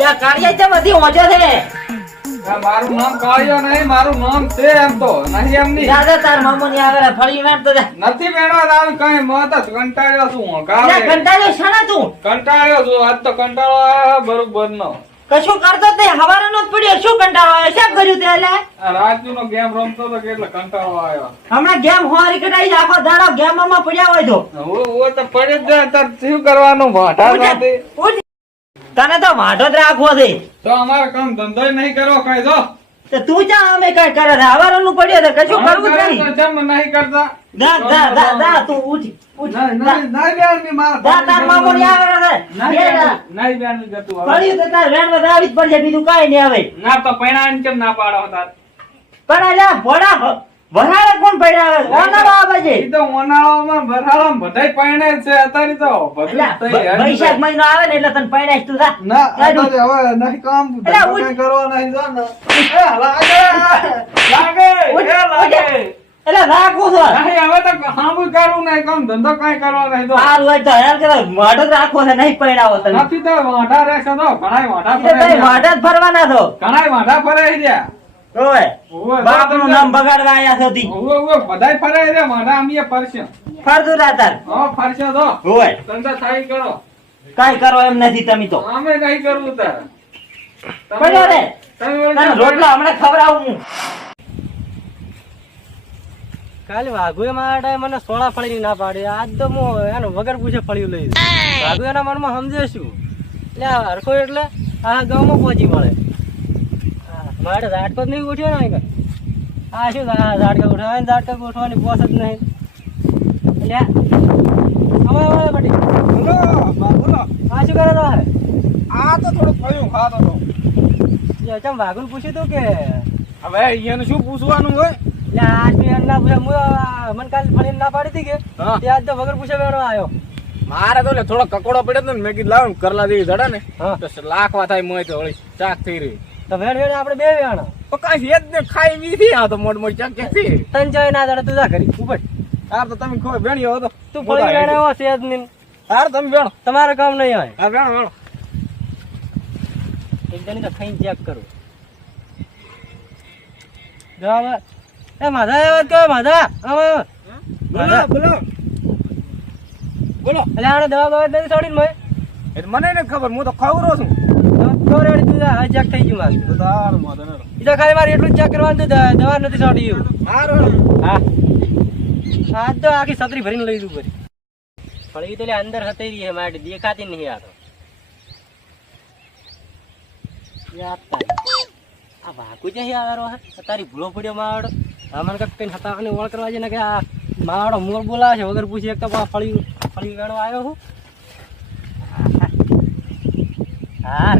યા કાળિયા છે બધી ઓજો છે. મારું નામ કાળિયો નહીં, મારું નામ છે એમ તો નહીં એમ નહીં. દાદા તાર મામો ની આવે ફળી વેણ તો જા. નથી વેણવા આવે કઈ મત જ કંટાળ્યો છું હું. યા કંટાળ્યો છાણા તું. કંટાળ્યો છું આજ તો કંટાળો આવ્યો બરોબર નો. કશું કરતો તે હવારનો જ પડ્યો શું કંટાળો આવ્યો શું કર્યું તે લે? આ રાજુ નો ગેમ રમતો તો કેટલો કંટાળો આવ્યો. હમણાં ગેમ હોરી કટાઈ આખો દાડો ગેમ માં પડ્યા હોય તો. હું તો પડી જ જાય તાર શું કરવાનું ભાઠા નથી. તને તો વાઢો જ રાખવો છે. તો અમારે કામ ધંધો નહીં કરવો કઈ દો. તો તું જા અમે કઈ કરે હવારનું પડ્યો તો કશું કરવું જ નહીં. જમ નહીં કરતા. દા તું ઉઠ ઉઠ. નહીં બેન મારા દા તાર મામો ની આવે છે. નહીં બેન ગતું હવે. પડ્યું તો તાર વેણ માં આવી જ પડશે બીજું કાઈ નહીં આવે. ના તો પૈણાને કેમ ના પાડો તાર. પણ અલ્યા ભોળા વરાળે કોણ પડ્યા આવે ઓનાળો આવે છે. ઈ તો ઓનાળામાં ભરાળામાં બધાય પૈણે જ છે અત્યારે તો બધું થઈ ગયું. વૈશાખ મહિનો આવે ને એટલે તને પૈણાઈશ તું જા. ના અત્યારે હવે નહીં કામ ધંધો કઈ કરવા નહીં જો ને. એ લાગે એટલે રાખું છું. નહીં હવે તો હાંભું કરવું નહીં કામ ધંધો કઈ કરવા નહીં તો. સારું હોય તો હેર કરે વાઢો જ રાખવો છે નહીં પૈણાવો તને. નથી તો વાંઢા રહેશે તો ઘણાય વાંઢા એટલે ફરે તઈ વાઢા જ ફરવાના છો. ઘણાય વાંઢા ફરે રહ્યા. ઓય ઓવે બાપનું નામ બગાડવા આયા છો તી. ઓવે બધાય ફરે રહ્યા વાંઢા અમીએ ફરશે. ફરતું રાતાર. હા ફરશે તો ઓય ધંધા થાય કરો. કાઈ કરો એમ નથી તમે તો. અમે નહીં કરવું તાર. પડ્યો રે તમે તને રોટલો હમણાં ખવડાવું હું. કાલે વાઘુએ મારા મને સોળા ફળી ના પાડી. આજ તો હું એનો વગર પૂછે ફળ્યું લઈ વાઘુ એના મનમાં સમજે શું એટલે હરખો એટલે આ ગામમાં પહોંચી મળે. મારે ઝાટકો જ નહીં ઉઠ્યો ને આ શું ઝાટકા ઉઠાવે ઝાટકા ઉઠવાની પોસ જ નહીં. એટલે હવે બટી બોલો બોલો. આ શું કરે તો આ તો થોડું ફળ્યું ખાતો તો. ચમ વાઘુને પૂછ્યું તું કે હવે એને શું પૂછવાનું હોય. એટલે આજ બી એમ ના પૂછે મને કાલે ફળી ના પાડી હતી કે તે આજ તો વગર પૂછે વેણો આવ્યો. મારે તો થોડો કકોડો પડ્યો ને મેં કીધું લાવ કરલા દેવી જડે ને હા તો લાખવા થાય મોય તો વળી ચાક થઈ રહી. તો વેણ વેણ આપણે બે વેણ તો કાંઈ હેજ ને ખાઈ વીથી આ તો મોટ મોટ ચાક ક્યાંથી. તન જાય ના જડે તું જા કરી ઉપર તાર તો તમે ખોય વેણ્યો હતો. તું ફળી વેણ્યો હશે જ નહીં. તાર તમે વેણો. તમારે કામ નહીં હોય. હા વેણો વેણો. એક જણી તો ખાઈને ચેક કરું. જવાબ એ માધા એવા કહો માધા આવો બોલો બોલો બોલો. એટલે આને દવા બવા નથી છોડીને મેં એ તો મને નથી ખબર હું તો ખવરો છું. તો રેડી તું જા ચેક થઈ ગયું મારું. તો તાર મોઢે ને. એ તો ખાલી મારે એટલું ચેક કરવાનું તો દવા નથી છોડી. હારો. હા આજ તો આખી છત્રી ભરીને લઈ દઉં પછી. પણ એ તો એટલે અંદર હતી રહી મારે દેખાતી નહીં. આ તો આ વાઘુ જ આવ્યો હે તારી ભૂલો પડ્યો માવડો. મને કંઈક કઈ હતા અને ઓળ કરવા છે ને કે આ માવડો મોર બોલાવે છે વગર પૂછી એક તો ફળી ફળી વેણો આવ્યો હું. હા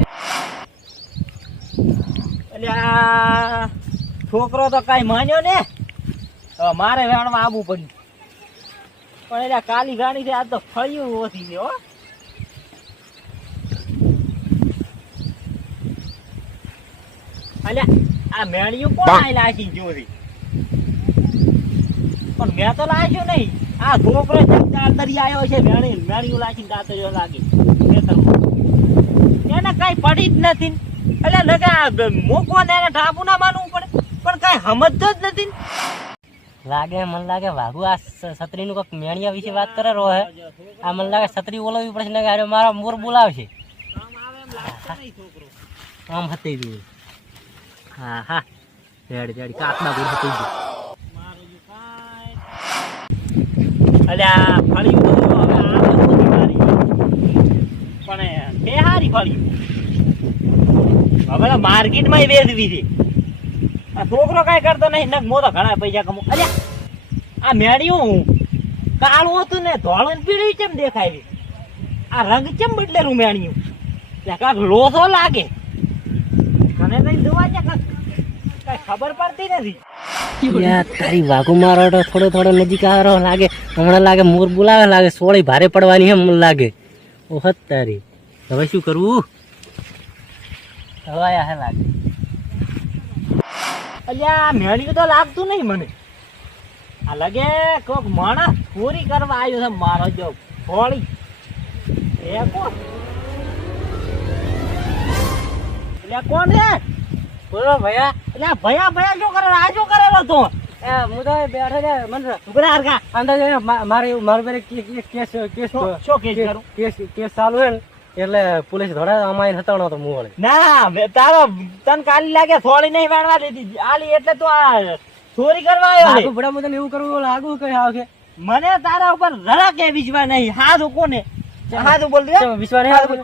એટલે આ છોકરો તો કઈ માન્યો ને હવે મારે વેણમાં આવવું પડ્યું. પણ એટલે કાલી ગાડી છે આ તો ફળિયું ઓછી છે હો. અલ્યા આ મેણિયું કોણ આઈ લાગી ગયું છે પણ મેં તો લાગ્યું નહીં. આ છોકરો દાતરી આવ્યો છે મેણિયું લાગીને દાતરીઓ લાગી એને કઈ પડી જ નથી. એટલે લગા મૂકવા એને ઢાબુ ના માનવું પડે પણ કઈ સમજતો જ નથી. લાગે મને લાગે વાઘુ આ છત્રીનું કોઈક મેણિયા વિશે વાત કરે રહો હે. આ મને લાગે છત્રી બોલાવવી પડશે ને કે મારા મોર બોલાવશે આમ હતી ગયું. હા હા રેડી રેડી કાકના ગુડ હતી ગયું. અલ્યા ફળિયું તો હવે આ બધી મારી પણ બે હારી ફળિયું હવે માર્કેટમાં વેચવી છે. આ છોકરો કઈ કરતો નહીં નક મોતો ઘણા પૈસા કમો. અલ્યા આ મેળ્યું કાળું હતું ને ધોળું પીળું કેમ દેખાય? આ રંગ કેમ બદલેલું મેળ્યું? કાક લોસો લાગે મને નહીં જોવા છે કઈ ખબર પડતી નથી. યાર તારી વાઘુ મારો તો થોડો થોડો નજીક આવ્યો લાગે. હમણાં લાગે મોર બોલાવે લાગે સોળી ભારે પડવાની એમ મને લાગે. ઓહત તારી હવે શું કરવું? હવે આયા હે લાગે. અલ્યા મેળ્યું તો લાગતું નહીં મને. આ લાગે કોક માણસ ચોરી કરવા આવ્યો છે મારો જો ફોળી એ કોણ ત્યાં કોણ છે? બોલો ભૈયા. એટલે આ ભયા ભયા શું કરે? આ શું કરેલો તું? એ હું તો બેઠો છે મને ઉભરા હરખા. અંદાજે મારે પેલે કેસ શું કેસ કરું? કેસ ચાલુ છે ને એટલે પોલીસ ધોડા અમારી હતાણો તો મું વળે. ના તારો તને કાલી લાગે થોડી નહીં વાળવા દીધી આલી એટલે તું આ ચોરી કરવા આવ્યો લાગુ છે. ભડા મને એવું કરવું લાગુ કઈ આવ કે મને તારા ઉપર જરા કે વિશ્વાસ નહીં. હાથ કોને હાથ બોલ દે. વિશ્વાસ નહીં.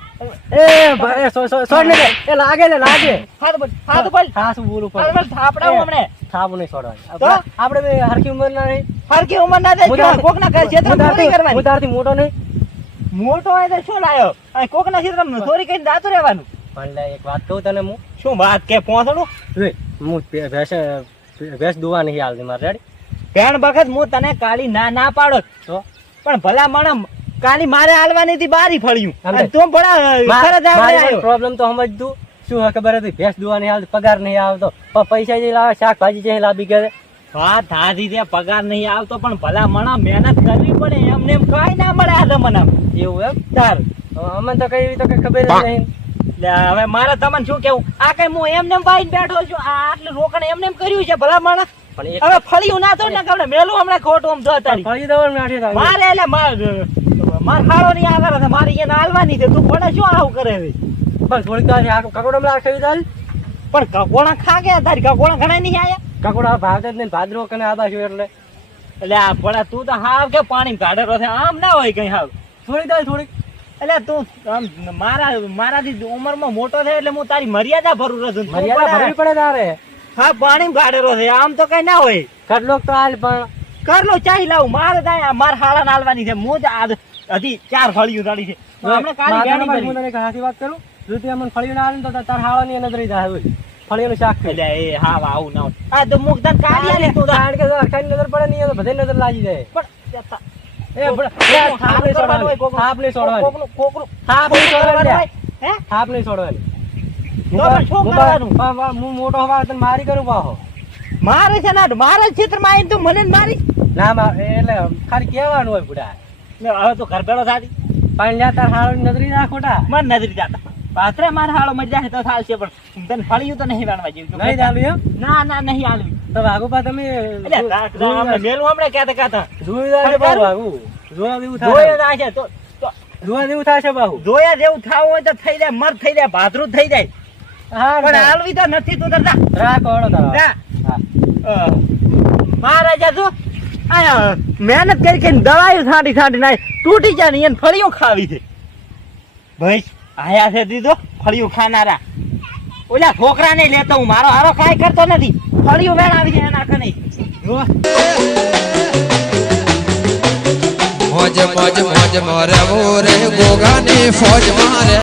એ ભાઈ સોડ ને એ લાગે ને લાગે હાથ બોલ હાથ બોલ. હા શું બોલું હાથ બોલ થાપડા હમણે થાપ નહીં છોડવાની તો? આપણે બે હરખી ઉંમર ના નહીં. હરકી ઉંમર ના થાય કોક ના કરે છે તો ચોરી કરવાની. હું તારથી મોટો નહીં મોટો હોય તો શું લાયો? આ કોક ના ક્ષેત્રમાં ચોરી કરીને જાતું રહેવાનું. પણ લે એક વાત કહું તને હું શું વાત કે પહોંચડું? જોઈ હું ભેંસ દુવા નહીં હાલતી મારે રેડી ભેણ વખત હું તને કાલી ના પાડો તો પણ ભલા મને કાલી મારે હાલવાની હતી બારી ફળ્યું સમજે. અને તું ભલા ખરા જ આવડે આવ્યો. પ્રોબ્લેમ તો સમજતું શું હે ખબર હતી ભેંસ દુવા નહીં હાલતી પગાર નહીં આવતો પણ પૈસા જે લાવે શાકભાજી જે લાવી કરે વાત હાથી તે પગાર નહીં આવતો પણ ભલા મણા મહેનત કરવી પડે એમને એમ કઈ ના મળે આ જમાના એવું એમ ચાલ અમને તો કઈ તો કઈ ખબર જ નહીં લે હવે મારે તમને શું કેવું આ કઈ હું એમને એમ બાઈને બેઠો છું આ આટલું રોકણ એમને એમ કર્યું છે ભલા મણા પણ એક હવે ફળ્યું ના તો ને કવડે મેલું હમણાં ખોટું આમ જોતાડી ફળી દવા નાઠી મારે એટલે માર ખાડો નહીં આગળ છે મારી એને હાલવાની છે તું પડે શું આવું કરે છે બસ થોડીક વાર કકોડા માં ખાવી દાલ પણ કકોણા ખા ગયા તારી કકોણા ઘણા નહીં આયા કકોડા ભાવ જ નહીં ભાદરો કને આબા છું એટલે આ ભલા તું તો હાવ કે પાણી કાઢેલો છે આમ ના હોય કઈ હાવ થોડીક દાલ થોડીક એટલે તું આમ મારાથી ઉંમરમાં મોટો છે એટલે હું તારી મર્યાદા ભરું રહું છું. તું મર્યાદા ભરવી પડે તારે હા પાણી કાઢેલો છે આમ તો કઈ ના હોય કેટલોક તો હાલ પણ કર લો ચાહી લાવું મારે થાય માર હાળા નાલવાની છે હું જ આ હજી 4 ફળિયું તાળી છે હમણાં કાળી માતાના ગાડી હું તને એક હાથી વાત કરું જો તે અમને ફળિયું ના આવે ને તો તાર હાળાની નજર રહી જાય હોય ફળિયાનું શાક ખાઈ એટલે એ હા આવું ના હોય આ તો મુખ તને કાઢી આલી તું તો. કારણ કે અખાની નજર પડે નહીં તો બધે નજર લાગી જાય પણ થાપ નહીં છોડવાની થાપ નહીં છોડવાની કોકરું થાપ નહીં છોડવાની હે થાપ નહીં છોડવાની તો પણ શું કરવાનું? હું મોટો હોવા તને મારી કરું પાહો મારે છે ને મારા ક્ષેત્રમાં આવીને તું મને જ મારી ના એટલે ખાલી કહેવાનું હોય બુડા હવે તો ઘર ભેળો થાતી પાણી લ્યા તાર હાળો નજરી ના ખોટા મને નજરી જાતા પાત્રે મારા હાળો મજા છે તો ચાલશે પણ તને ફળિયું તો નહીં વાણવા જેવું નહીં ચાલુ એમ ના નહીં હાલવી તો વાઘુપા તમે મેલું હમણાં કહેતા જોઈ જાય બાહુ વાઘુ જોવા જેવું જોયો થાય છે તો જોવા જેવું થાય છે બાહુ જોયા જેવું થાવું હોય તો થઈ જાય મર થઈ જાય ભાદરું થઈ જાય હા પણ હાલવી તો નથી તું તો જા. રાખો હળો તારા જા. હા મહારાજા જો આ મહેનત કરી કરીને દવાઈ છાંટી નાય તૂટી જાય ને એને ફળિયું ખાવી છે ભાઈ આયા છે દીધો ફળિયું ખાનારા ઓલા છોકરાને લેતો હું મારો હારો કાંઈ કરતો નથી ફળિયું વેણાવી છે એના કને જો મોજ મોજ મોજ મોરે મોરે ગોગાની ફોજ મારે